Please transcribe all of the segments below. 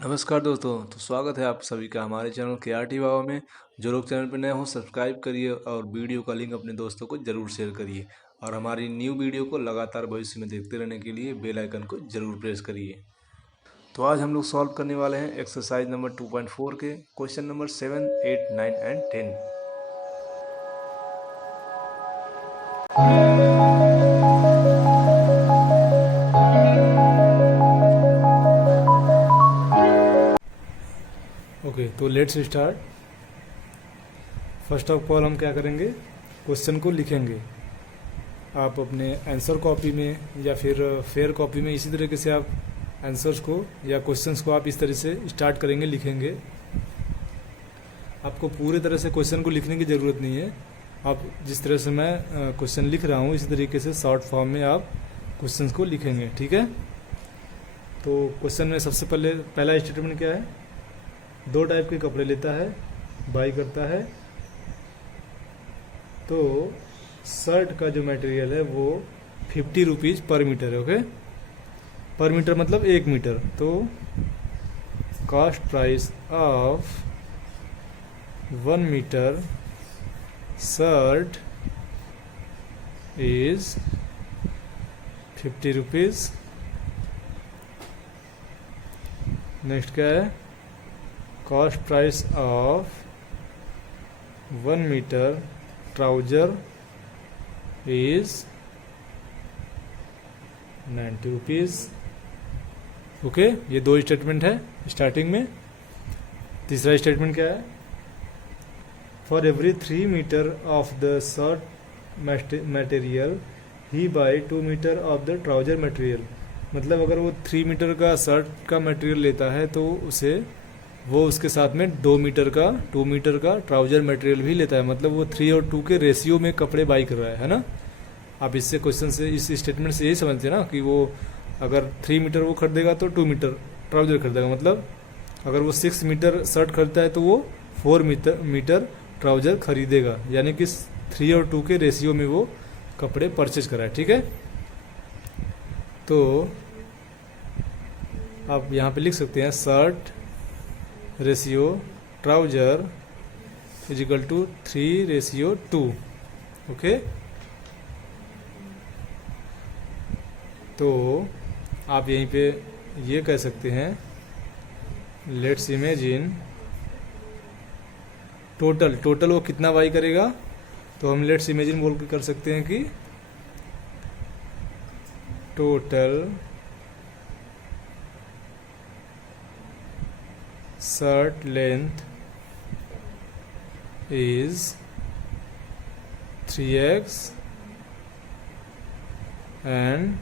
नमस्कार दोस्तों। तो स्वागत है आप सभी का हमारे चैनल के आरटी बाबा में। जो लोग चैनल पर नए हों सब्सक्राइब करिए और वीडियो का लिंक अपने दोस्तों को ज़रूर शेयर करिए और हमारी न्यू वीडियो को लगातार भविष्य में देखते रहने के लिए बेल आइकन को ज़रूर प्रेस करिए। तो आज हम लोग सॉल्व करने वाले हैं एक्सरसाइज नंबर 2.4 के क्वेश्चन नंबर 7, 8, 9 एंड 10। ओके, तो let's start. First of all हम क्या करेंगे, क्वेश्चन को लिखेंगे। आप अपने आंसर कॉपी में या फिर फेयर कॉपी में इसी तरीके से आप आंसर्स को या क्वेश्चंस को आप इस तरह से स्टार्ट करेंगे, लिखेंगे। आपको पूरे तरह से क्वेश्चन को लिखने की ज़रूरत नहीं है। आप जिस तरह से मैं क्वेश्चन लिख रहा हूँ इसी तरीके से शॉर्ट फॉर्म में आप क्वेश्चंस को लिखेंगे, ठीक है। तो क्वेश्चन में सबसे पहला स्टेटमेंट क्या है, 2 टाइप के कपड़े लेता है, बाई करता है। तो शर्ट का जो मटेरियल है वो 50 रुपीज़ पर मीटर है। ओके, पर मीटर मतलब 1 मीटर। तो cost price of 1 metre shirt is 50 rupees. Next क्या है, cost price of 1 metre trouser is 90 rupees. Okay, ये 2 स्टेटमेंट है स्टार्टिंग में। तीसरा स्टेटमेंट क्या है, for every 3 metre of the shirt material ही buy 2 metre of the trouser material. मतलब अगर वो 3 मीटर का शर्ट का मटेरियल लेता है तो वो उसके साथ में 2 मीटर का ट्राउजर मटेरियल भी लेता है। मतलब वो 3 और 2 के रेशियो में कपड़े बाई कर रहा है ना। आप इससे क्वेश्चन से, इस स्टेटमेंट से यही समझते हैं ना कि वो अगर 3 मीटर वो खरीदेगा तो 2 मीटर ट्राउजर खरीदेगा। मतलब अगर वो 6 मीटर शर्ट खरीदता है तो वो 4 मीटर ट्राउजर खरीदेगा। यानी कि 3 और 2 के रेशियो में वो कपड़े परचेज करा है, ठीक है। तो आप यहाँ पे लिख सकते हैं shirt ratio trouser is equal to 3:2। Okay, तो आप यहीं पे ये कह सकते हैं, लेट्स इमेजिन टोटल वो कितना बाई करेगा। तो हम लेट्स इमेजिन बोल के कर सकते हैं कि total shirt length is 3x and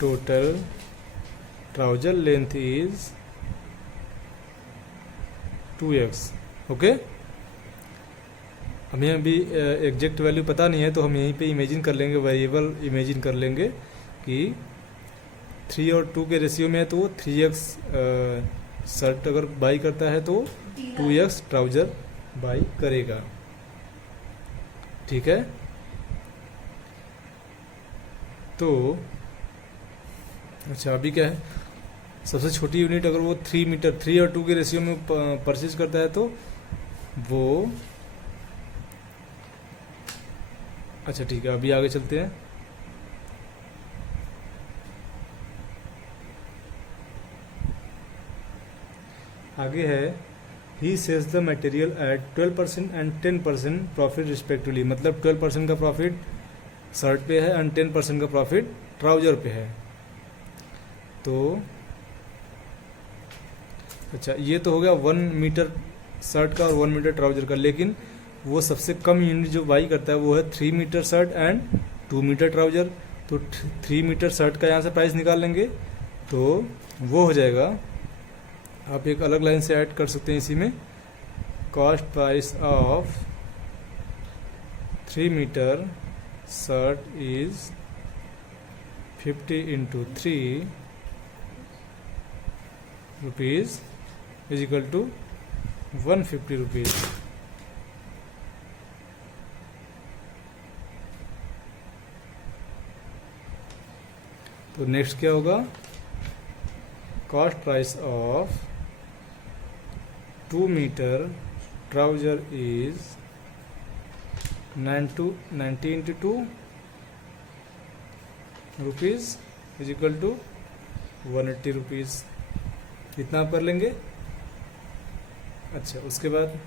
total trouser length is 2x। Okay, हमें अभी एग्जैक्ट वैल्यू पता नहीं है तो हम यहीं पे इमेजिन कर लेंगे, वेरिएबल इमेजिन कर लेंगे कि 3 और 2 के रेशियो में है तो 3x शर्ट अगर बाई करता है तो 2x ट्राउजर बाई करेगा, ठीक है। तो अच्छा, अभी क्या है, सबसे छोटी यूनिट अगर वो 3 और 2 के रेशियो में परचेज करता है तो वो, अच्छा ठीक है, अभी आगे चलते हैं। आगे है, he sells the material at 12% and 10% profit respectively. मतलब 12% का प्रॉफिट शर्ट पे है एंड 10% का प्रॉफिट ट्राउजर पे है। तो अच्छा, ये तो हो गया 1 मीटर शर्ट का और 1 मीटर ट्राउजर का। लेकिन वो सबसे कम यूनिट जो बाई करता है वो है 3 metre shirt and 2 metre trouser. तो 3 मीटर शर्ट का यहाँ से प्राइस निकाल लेंगे तो वो हो जाएगा, आप एक अलग लाइन से ऐड कर सकते हैं इसी में, cost price of 3 metre shirt is 50 into 3 rupees is equal to 150 rupees. तो नेक्स्ट क्या होगा, cost price of 2 metre trouser is 90 into 2 rupees is equal to 180 rupees. इतना आप कर लेंगे। अच्छा, उसके बाद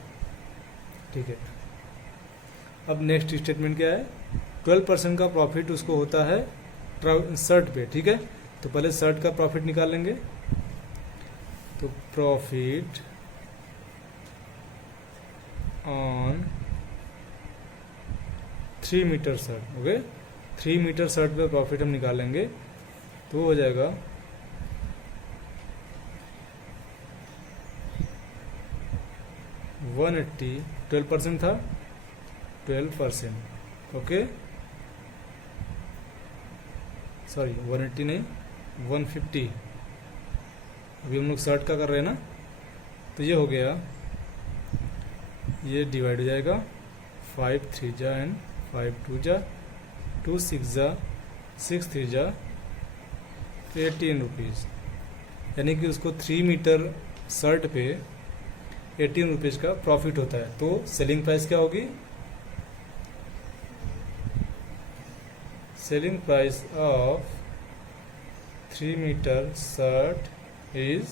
ठीक है, अब नेक्स्ट स्टेटमेंट क्या है, 12% का प्रॉफिट उसको होता है शर्ट पे, ठीक है। तो पहले शर्ट का प्रॉफिट निकाल लेंगे। तो profit on 3 metre shirt, okay, 3 metre shirt पे प्रॉफिट हम निकालेंगे तो हो जाएगा 180, 12% था, 12%, ओके, सॉरी 180 नहीं 150, अभी हम लोग शर्ट का कर रहे हैं ना, तो ये हो गया, ये डिवाइड हो जाएगा 5 3 जा एंड 5 2 जा, 2 6 जा, 6 3 जा, 18 रुपीज़, यानी कि उसको 3 मीटर शर्ट पे 18 रुपीज़ का प्रॉफिट होता है। तो सेलिंग प्राइस क्या होगी, selling price of 3 metre shirt is,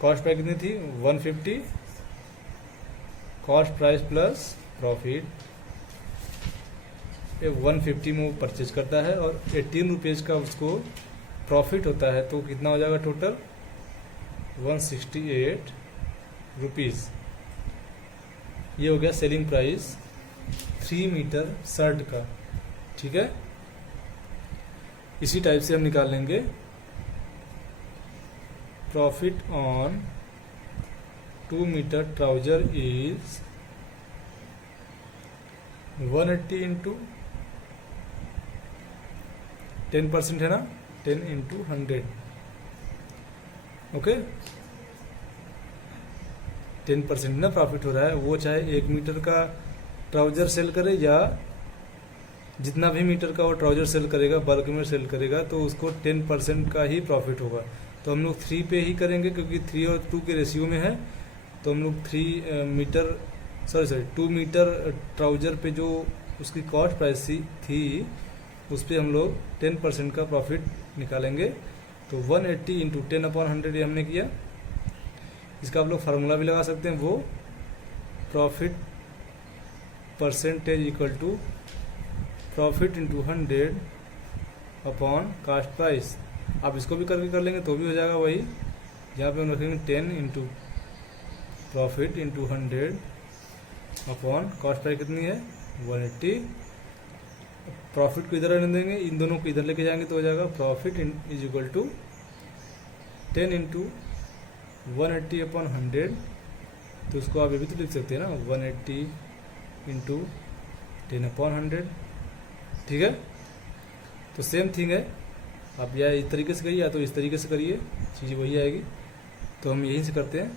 cost price कितनी थी 150, कॉस्ट प्राइस प्लस प्रॉफिट, 150 में वो परचेज करता है और 18 रुपीज़ का उसको प्रॉफिट होता है, तो कितना हो जाएगा टोटल 168 रुपीज़। ये हो गया सेलिंग प्राइस 3 मीटर शर्ट का, ठीक है। इसी टाइप से हम निकाल लेंगे profit on 2 metre trouser is 180 into 10% है ना, 10 इंटू 100, ओके, 10% ना प्रॉफिट हो रहा है। वो चाहे 1 मीटर का ट्राउजर सेल करे या जितना भी मीटर का वो ट्राउजर सेल करेगा, बल्क में सेल करेगा, तो उसको 10% का ही प्रॉफिट होगा। तो हम लोग 3 पे ही करेंगे क्योंकि 3 और 2 के रेशियो में है। तो हम लोग 2 मीटर ट्राउजर पे जो उसकी कॉस्ट प्राइस थी उस पर हम लोग 10% का प्रॉफिट निकालेंगे। तो 180 इंटू 10/100 ये हमने किया। इसका आप लोग फार्मूला भी लगा सकते हैं, वो profit percentage equal to profit into 100 upon cost price. आप इसको भी करके कर लेंगे तो भी हो जाएगा वही, जहाँ पे हम रखेंगे 10 into profit into 100 upon cost price कितनी है 180। प्रॉफिट को इधर रहने देंगे, इन दोनों को इधर लेके जाएंगे तो हो जाएगा profit is equal to 10 into 180 upon 100। तो उसको आप ये भी तो लिख सकते हैं ना, 180 इंटू 10 अपॉन 100, ठीक है। तो सेम थिंग है, आप या इस तरीके से करिए या तो इस तरीके से करिए, चीज़ वही आएगी। तो हम यहीं से करते हैं,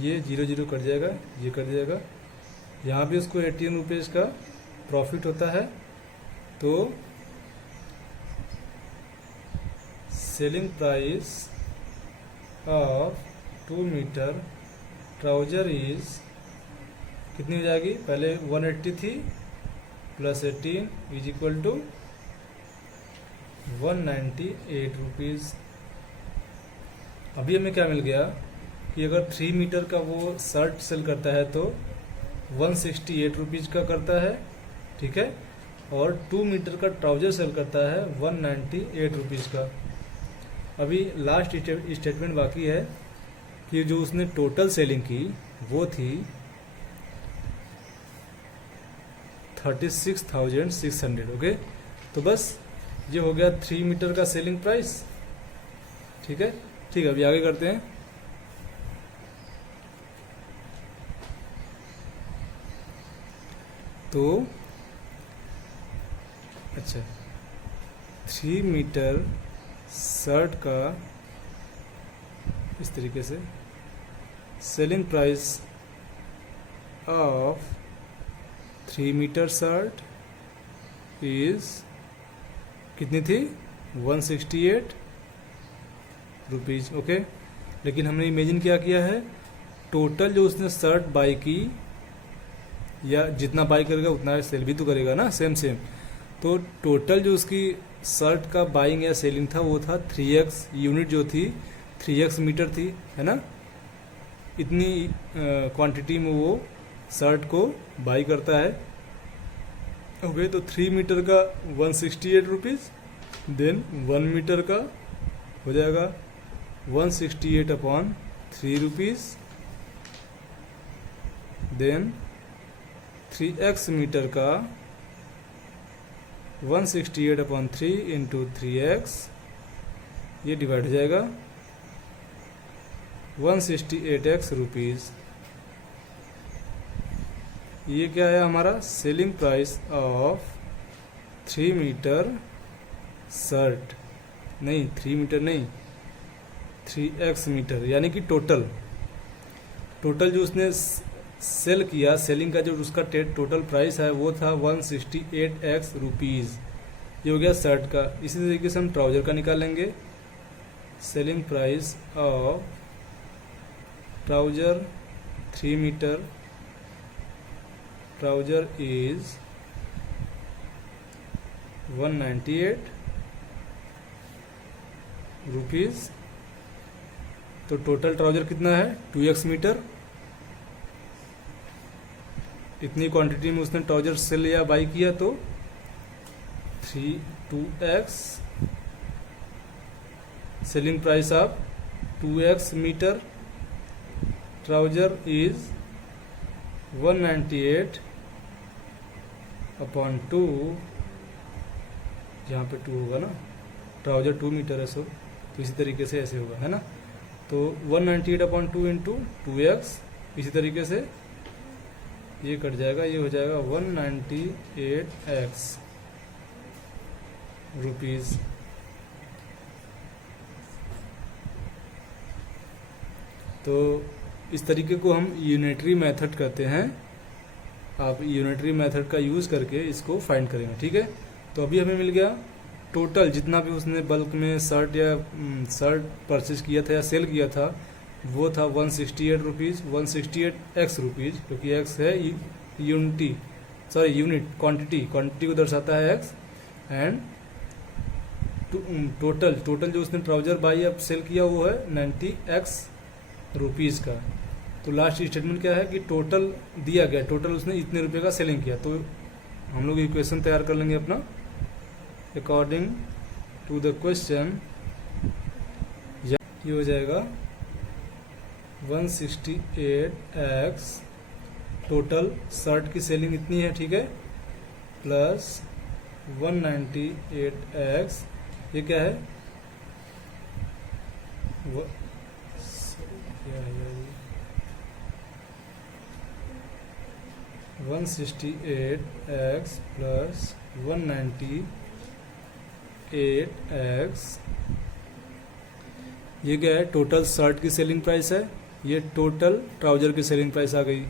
ये 0 0 कट जाएगा, ये कट जाएगा। यहाँ भी उसको 18 रुपीज़ का प्रॉफिट होता है। तो selling price of 2 metre trouser is कितनी हो जाएगी, पहले 180 थी plus 18 is equal to 198 rupees. अभी हमें क्या मिल गया कि अगर 3 मीटर का वो शर्ट सेल करता है तो 168 रुपीज़ का करता है, ठीक है, और 2 मीटर का ट्राउजर सेल करता है 198 रुपीज़ का। अभी लास्ट स्टेटमेंट बाकी है कि जो उसने टोटल सेलिंग की वो थी 36,600, ओके। तो बस ये हो गया 3 मीटर का सेलिंग प्राइस, ठीक है। ठीक है, अभी आगे करते हैं। तो अच्छा, 3 मीटर शर्ट का इस तरीके से selling price of 3 metre shirt is कितनी थी 168 रुपीज़। ओके, लेकिन हमने इमेजिन क्या किया है, टोटल जो उसने शर्ट बाई की, या जितना बाई करेगा उतना सेल भी तो करेगा ना, सेम सेम। तो टोटल जो उसकी शर्ट का बाइंग या सेलिंग था वो था 3x यूनिट जो थी 3x मीटर थी, है ना। इतनी क्वांटिटी में वो शर्ट को बाई करता है। ओके, तो 3 मीटर का 168 रुपीज़, देन 1 मीटर का हो जाएगा 168 upon 3 rupees, then 3x metre का 168 अपॉन 3 इंटू 3x, ये डिवाइड हो जाएगा 168x रुपीज़। ये क्या है हमारा selling price of 3 metre shirt, नहीं 3 मीटर नहीं 3x मीटर, यानी कि टोटल जो उसने सेल किया, सेलिंग का जो उसका टोटल प्राइस है वो था 168x रुपीज़। ये हो गया शर्ट का। इसी तरीके से हम ट्राउज़र का निकालेंगे। Selling price of trouser 3 metre trouser is 198 rupees. तो टोटल ट्राउज़र कितना है 2x मीटर। इतनी क्वांटिटी में उसने ट्राउज़र सेल या बाई किया, तो 2x selling price of 2x metre trouser is 198 upon 2, यहाँ पे 2 होगा ना, ट्राउज़र 2 मीटर है, सो तो इसी तरीके से ऐसे होगा, है ना। तो 198 अपॉन 2 इंटू 2x, इसी तरीके से ये कट जाएगा, ये हो जाएगा 198x रुपीज़। तो इस तरीके को हम यूनिटरी मेथड कहते हैं। आप यूनिटरी मेथड का यूज़ करके इसको फाइंड करेंगे, ठीक है। तो अभी हमें मिल गया टोटल जितना भी उसने बल्क में शर्ट परचेज किया था या सेल किया था, वो था 168 रुपीज़, 168x रुपीज़, क्योंकि x है यूनिट क्वांटिटी को दर्शाता है x। एंड टोटल जो उसने ट्राउज़र बाई या सेल किया वो है 90x रुपीज़ का। तो लास्ट स्टेटमेंट क्या है कि टोटल दिया गया, टोटल उसने इतने रुपए का सेलिंग किया। तो हम लोग इक्वेशन तैयार कर लेंगे अपना अकॉर्डिंग टू द क्वेश्चन। ये हो जाएगा 168x, टोटल शर्ट की सेलिंग इतनी है, ठीक है, प्लस 198x, ये क्या है, क्या है 168x प्लस 198x, ये क्या है टोटल शर्ट की सेलिंग प्राइस है, ये टोटल ट्राउज़र की सेलिंग प्राइस आ गई।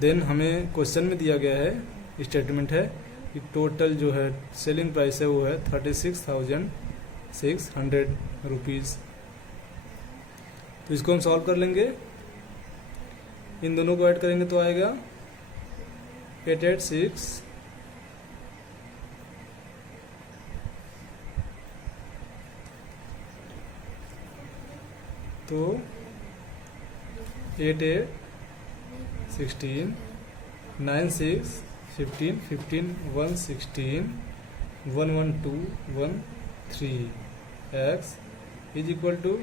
देन हमें क्वेश्चन में दिया गया है, स्टेटमेंट है कि टोटल जो है सेलिंग प्राइस है वो है 36,600 रुपीज़। तो इसको हम सॉल्व कर लेंगे, इन दोनों को ऐड करेंगे तो आएगा 886 तो 8 8 16 9 6 15 15 116 112 13 x is equal to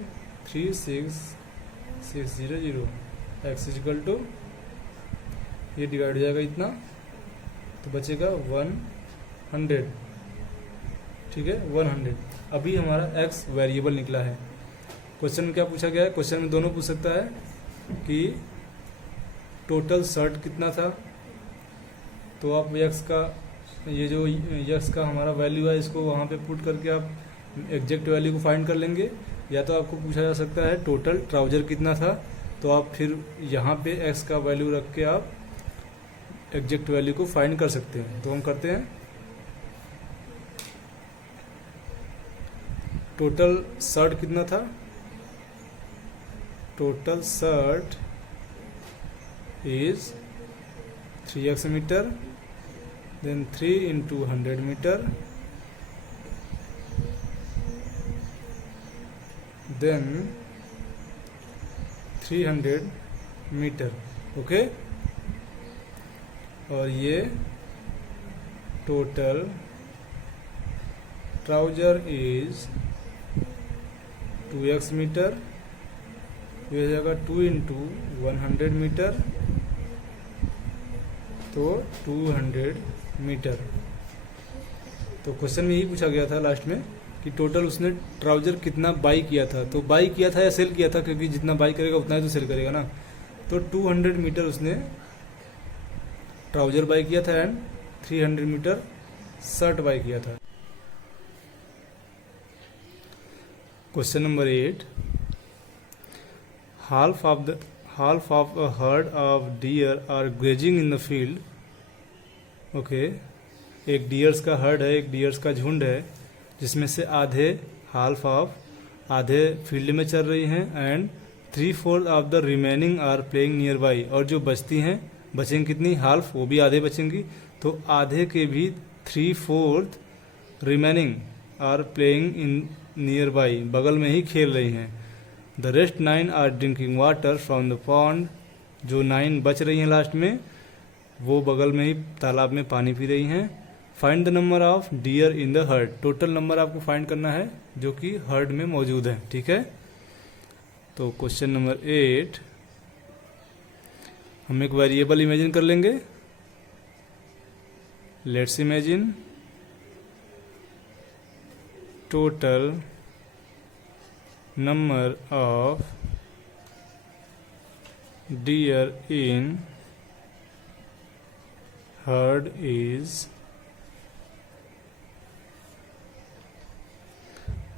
36600 x is equal to, ये डिवाइड हो जाएगा इतना, तो बचेगा 100, ठीक है 100। अभी हमारा x वेरिएबल निकला है। क्वेश्चन में क्या पूछा गया है, क्वेश्चन में दोनों पूछ सकता है कि टोटल शर्ट कितना था, तो आप x का ये जो x का हमारा वैल्यू है इसको वहाँ पे पुट करके आप एग्जैक्ट वैल्यू को फाइंड कर लेंगे, या तो आपको पूछा जा सकता है टोटल ट्राउज़र कितना था, तो आप फिर यहाँ पे x का वैल्यू रख के आप एग्जैक्ट वैल्यू को फाइंड कर सकते हैं। तो हम करते हैं, टोटल शर्ट कितना था total SERT is 3x meter, then 3 into 100 meter, then 300 metre. Okay, और ये total trouser is 2x metre, ये हो जाएगा 2 इंटू 100 मीटर, तो 200 मीटर. तो क्वेश्चन में यही पूछा गया था लास्ट में कि टोटल उसने ट्राउजर कितना बाई किया था. तो बाई किया था या सेल किया था, क्योंकि जितना बाई करेगा उतना ही तो सेल करेगा ना. तो 200 मीटर उसने ट्राउजर बाई किया था एंड 300 मीटर शर्ट बाई किया था. Question number 8. half of a herd of deer are grazing in the field. Okay, एक डियर्स का हर्ड है, एक डियर्स का झुंड है, जिसमें से आधे फील्ड में चल रही हैं and 3/4 of the remaining are playing nearby. और जो बचती हैं, बचेंगी कितनी, हाल्फ, वो भी आधे बचेंगी. तो आधे के भी 3/4 remaining are playing in nearby, बगल में ही खेल रही हैं. The rest 9 are drinking water from the pond. जो 9 बच रही हैं लास्ट में, वो बगल में ही तालाब में पानी पी रही हैं. Find the number of deer in the heard. Total number आपको फाइंड करना है जो कि हर्ड में मौजूद है. ठीक है, तो क्वेश्चन नंबर 8 हम एक वेरिएबल इमेजिन कर लेंगे. Let's imagine total number of deer in herd is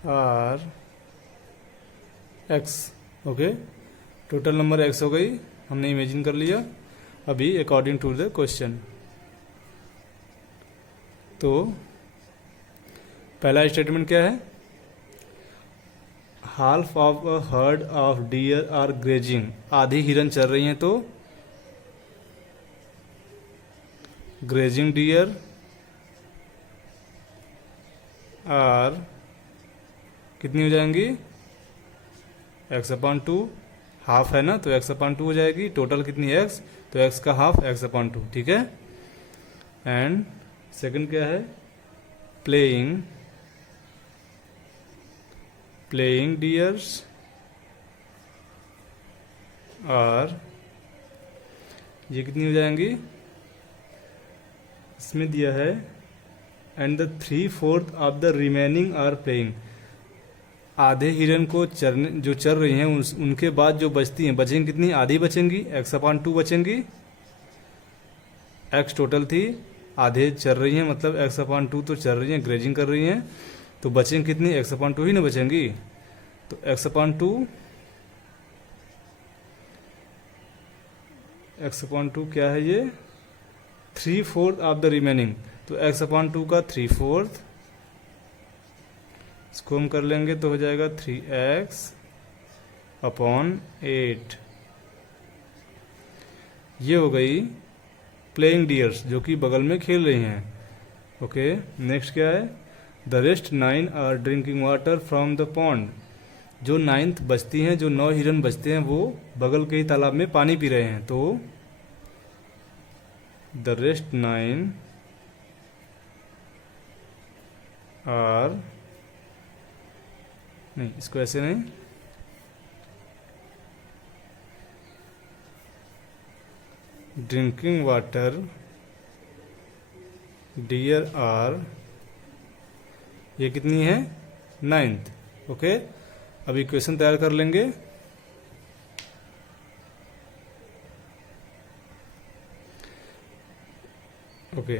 r x. Okay, total number x हो गई, हमने इमेजिन कर लिया. अभी अकॉर्डिंग टू द क्वेश्चन, तो पहला स्टेटमेंट क्या है, half of a herd of deer are grazing. आधी हिरन चल रही हैं, तो ग्रेजिंग डियर आर कितनी हो जाएंगी, x/2. हाफ है ना, तो x/2 हो जाएगी. टोटल कितनी है, x, तो x का हाफ x/2. ठीक है. एंड सेकंड क्या है, प्लेइंग डियर्स आर, ये कितनी हो जाएंगी, इसमें दिया है and the 3/4 of the remaining are playing. आधे हिरन को जो चल रही हैं, उनके बाद जो बचती हैं, बचेंगी कितनी, आधी बचेंगी, x/2 बचेंगी. x टोटल थी, आधे चल रही हैं, मतलब x/2 तो चल रही हैं, ग्रेजिंग कर रही हैं, तो बचेंगी कितनी, x/2 ही ना बचेंगी. तो x/2 क्या है, ये 3/4 ऑफ द रिमेनिंग. तो x/2 का 3/4, इसको हम कर लेंगे तो हो जाएगा 3x/8. ये हो गई प्लेइंग डियर्स, जो कि बगल में खेल रही हैं. ओके, नेक्स्ट क्या है, the rest 9 are drinking water from the pond. जो 9th बचती हैं, जो 9 हिरन बचते हैं, वो बगल के ही तालाब में पानी पी रहे हैं. तो the rest 9 are, नहीं, इसको ऐसे नहीं, ड्रिंकिंग वाटर डियर आर, ये कितनी है, 9th. ओके, अब इक्वेशन तैयार कर लेंगे. ओके,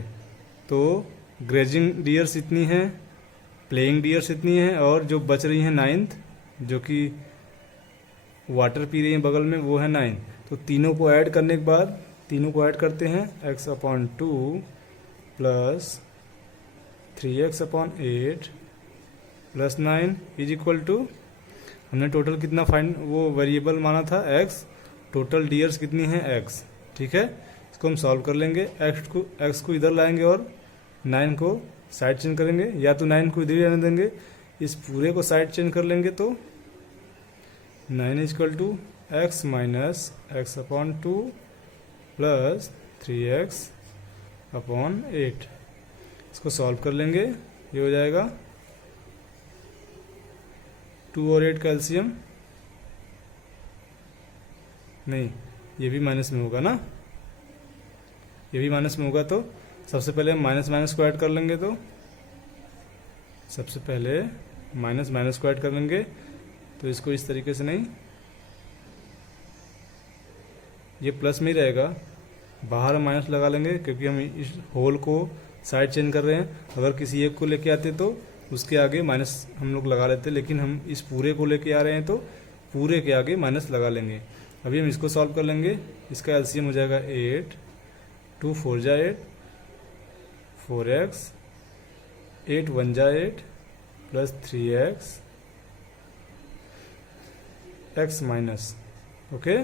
तो ग्रेजिंग डियर्स इतनी हैं, प्लेइंग डियर्स इतनी हैं, और जो बच रही हैं 9th, जो कि वाटर पी रही हैं बगल में, वो है 9. तो तीनों को ऐड करने के बाद, तीनों को ऐड करते हैं, x/2 plus 3x/8 plus 9 is equal to, हमने टोटल कितना फाइंड वो वेरिएबल माना था x, टोटल डियर्स कितनी है x, ठीक है। इसको हम सॉल्व कर लेंगे, x को इधर लाएंगे और 9 को साइड चेंज करेंगे, या तो 9 को इधर ही रहने देंगे, इस पूरे को साइड चेंज कर लेंगे तो 9 is equal to x minus x upon 2 plus 3x upon 8। इसको सॉल्व कर लेंगे, ये हो जाएगा 2 और 8 का एलसीएम, नहीं ये भी माइनस में होगा ना, ये भी माइनस में होगा, तो सबसे पहले हम माइनस माइनस को ऐड कर लेंगे, तो सबसे पहले माइनस माइनस को ऐड कर लेंगे, तो इसको इस तरीके से नहीं, ये प्लस में ही रहेगा, बाहर माइनस लगा लेंगे क्योंकि हम इस होल को साइड चेंज कर रहे हैं। अगर किसी एक को लेके आते तो उसके आगे माइनस हम लोग लगा लेते, लेकिन हम इस पूरे को लेके आ रहे हैं तो पूरे के आगे माइनस लगा लेंगे। अभी हम इसको सॉल्व कर लेंगे, इसका एलसीएम हो जाएगा 8, 2 4 जा 8, 4x, 8 1 जा 8 plus 3x x minus, okay,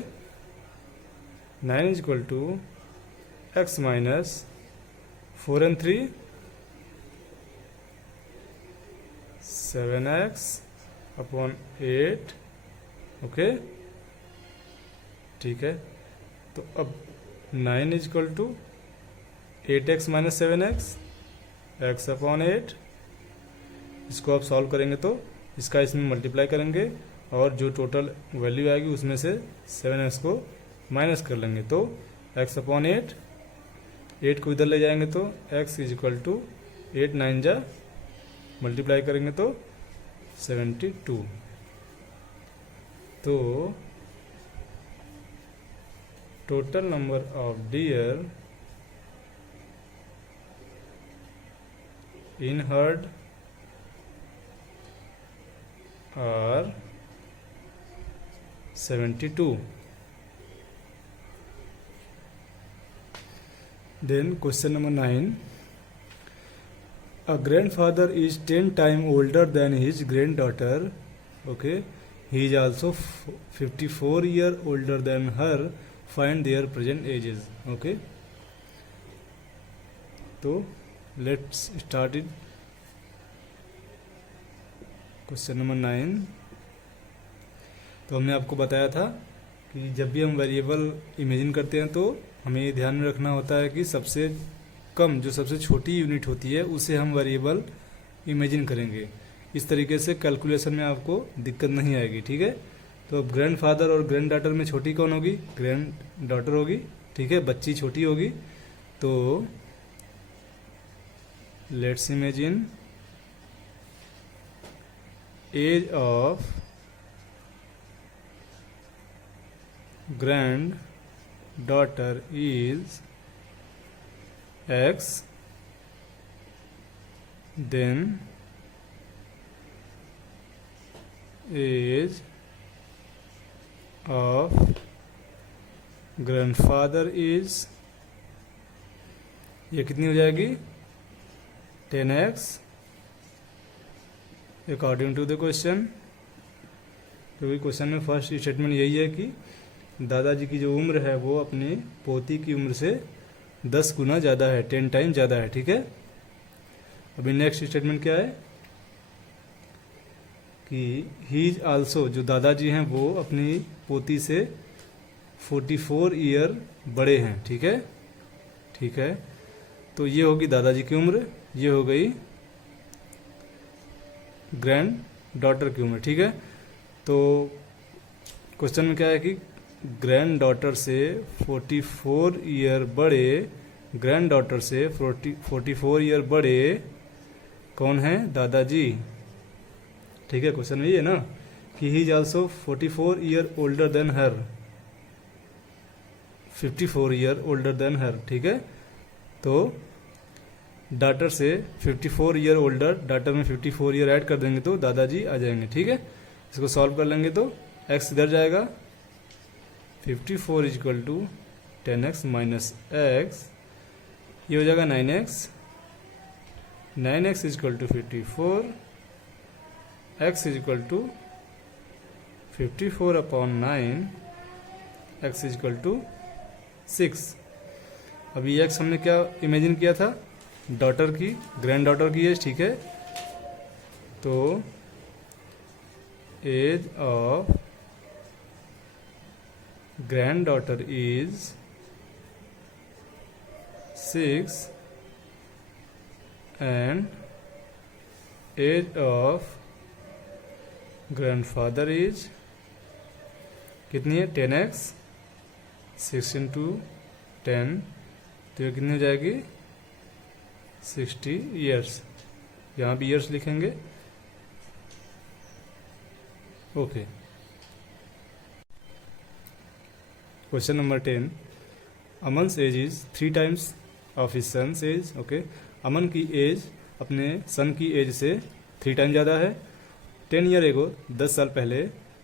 9 is equal to x minus 4 and 3 7x upon 8, okay, ठीक है। तो अब 9 is equal to 8x minus 7x x upon 8, इसको आप सॉल्व करेंगे तो इसका इसमें मल्टीप्लाई करेंगे और जो टोटल वैल्यू आएगी उसमें से 7x को माइनस कर लेंगे, तो x अपॉन 8, 8 को इधर ले जाएंगे तो x इज इक्वल टू 8 9 जा, मल्टीप्लाई करेंगे तो 72। तो total number of deer in herd are 72। Then question number 9. A grandfather is 10 times older than his granddaughter. Okay. He is also 54 years older than her. Find their present ages. Okay. So let's start it. Question number 9. तो हमने आपको बताया था कि जब भी हम variable imagine करते हैं तो हमें ये ध्यान में रखना होता है कि सबसे कम जो सबसे छोटी यूनिट होती है उसे हम वेरिएबल इमेजिन करेंगे। इस तरीके से कैलकुलेशन में आपको दिक्कत नहीं आएगी, ठीक है। तो अब ग्रैंडफादर और ग्रैंड डॉटर में छोटी कौन होगी? ग्रैंड डॉटर होगी, ठीक है, बच्ची छोटी होगी। तो let's imagine age of grand daughter is x, then age of grandfather is, ये कितनी हो जाएगी? 10x according to the question. क्योंकि क्वेश्चन में फर्स्ट स्टेटमेंट यही है कि दादाजी की जो उम्र है वो अपनी पोती की उम्र से 10 गुना ज़्यादा है, 10 टाइम ज़्यादा है, ठीक है। अभी नेक्स्ट स्टेटमेंट क्या है कि ही इज आल्सो, जो दादाजी हैं वो अपनी पोती से 44 ईयर बड़े हैं, ठीक है, ठीक है। तो ये होगी दादाजी की उम्र, ये हो गई ग्रैंड डॉटर की उम्र, ठीक है। तो क्वेश्चन में क्या है कि ग्रैंड डॉटर से 44 ईयर बड़े, ग्रैंड डॉटर से 44 ईयर बड़े कौन है? दादाजी, ठीक है। क्वेश्चन में ये है ना कि he is also 44 year older than her, 54 year older than her, ठीक है। तो डॉटर से 54 ईयर ओल्डर, डॉटर में 54 ईयर ऐड कर देंगे तो दादाजी आ जाएंगे, ठीक है। इसको सॉल्व कर लेंगे तो x इधर जाएगा, 54 is equal to 10x minus x, ये हो जाएगा 9x, 9x is equal to 54, x is equal to 54/9 x is equal to 6। अभी x हमने क्या इमेजिन किया था, डॉटर की, ग्रैंड डॉटर की एज, ठीक है। तो age of grand daughter is 6 and age of grandfather is कितनी है, 10x, 6 इंटू 10, तो ये कितनी हो जाएगी, 60 ईयर्स। यहाँ भी ईयर्स लिखेंगे, okay. Question number 10, Aman's age is 3 times of his son's age, okay. Aman की एज अपने सन की एज से 3 टाइम ज़्यादा है। 10 ईयर एगो, 10 साल पहले,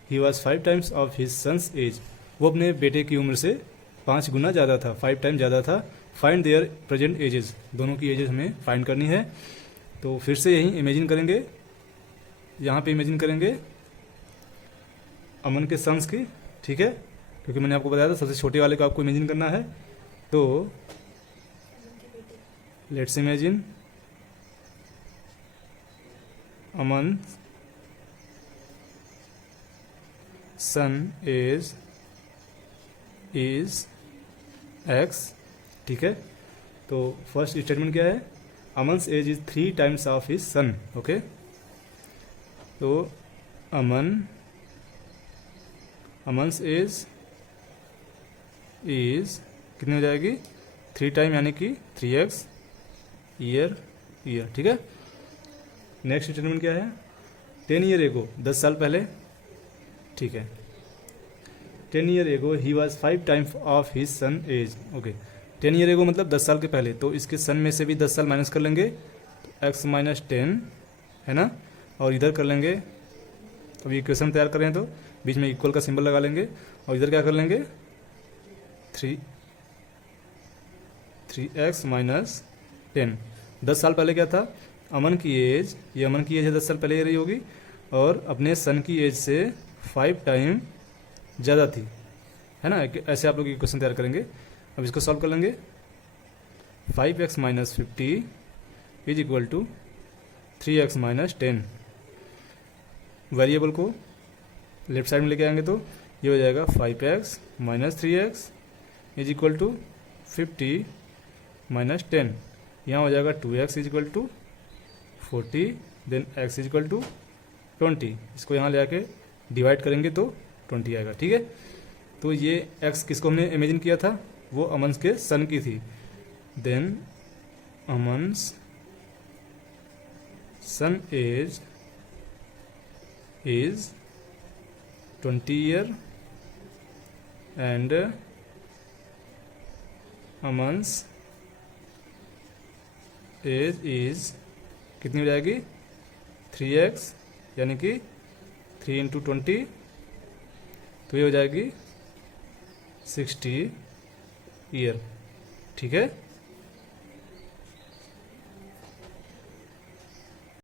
he was 5 times of his son's age, वो अपने बेटे की उम्र से 5 गुना ज़्यादा था, 5 टाइम ज़्यादा था। फाइंड देयर प्रेजेंट एजेस, दोनों की एजेस हमें फाइंड करनी है। तो फिर से यही इमेजिन करेंगे, यहाँ पे इमेजिन करेंगे अमन के सन्स की, ठीक है, क्योंकि मैंने आपको बताया था सबसे छोटे वाले को आपको इमेजिन करना है। तो let's imagine Aman son age is x, ठीक है। तो फर्स्ट स्टेटमेंट क्या है, Aman's age is 3 times of his son, okay. तो अमन्स एज इज कितनी हो जाएगी, 3 टाइम यानी कि 3x ईयर, ठीक है। नेक्स्ट स्टेटमेंट क्या है, 10 ईयर एगो, 10 साल पहले, ठीक है। 10 year ago he was 5 times of his son age, okay. 10 year ago मतलब 10 साल के पहले, तो इसके सन में से भी 10 साल माइनस कर लेंगे, तो x माइनस 10 है ना, और इधर कर लेंगे। अब इक्वेशन तैयार करें तो बीच में इक्वल का सिंबल लगा लेंगे, और इधर क्या कर लेंगे, 3x माइनस 10। 10 साल पहले क्या था, अमन की एज, ये अमन की एज है 10 साल पहले ये रही होगी, और अपने सन की एज से 5 टाइम ज़्यादा थी, है ना। ऐसे आप लोग इक्वेशन तैयार करेंगे। अब इसको सॉल्व कर लेंगे, 5x minus 50 is equal to 3x minus 10। Variable को लेफ्ट साइड में लेके आएंगे तो ये हो जाएगा 5x minus 3x is equal to 50 minus 10। यहाँ हो जाएगा 2x is equal to 40, then x is equal to 20। इसको यहाँ ले आके डिवाइड करेंगे तो 20 आएगा, ठीक है। तो ये x किसको हमने इमेजिन किया था, वो अमन्स के सन की थी। Then Aman's son age is 20 year and Aman's age is कितनी हो जाएगी, 3x यानी कि 3 इंटू 20, तो ये हो जाएगी 60 ईयर, ठीक है।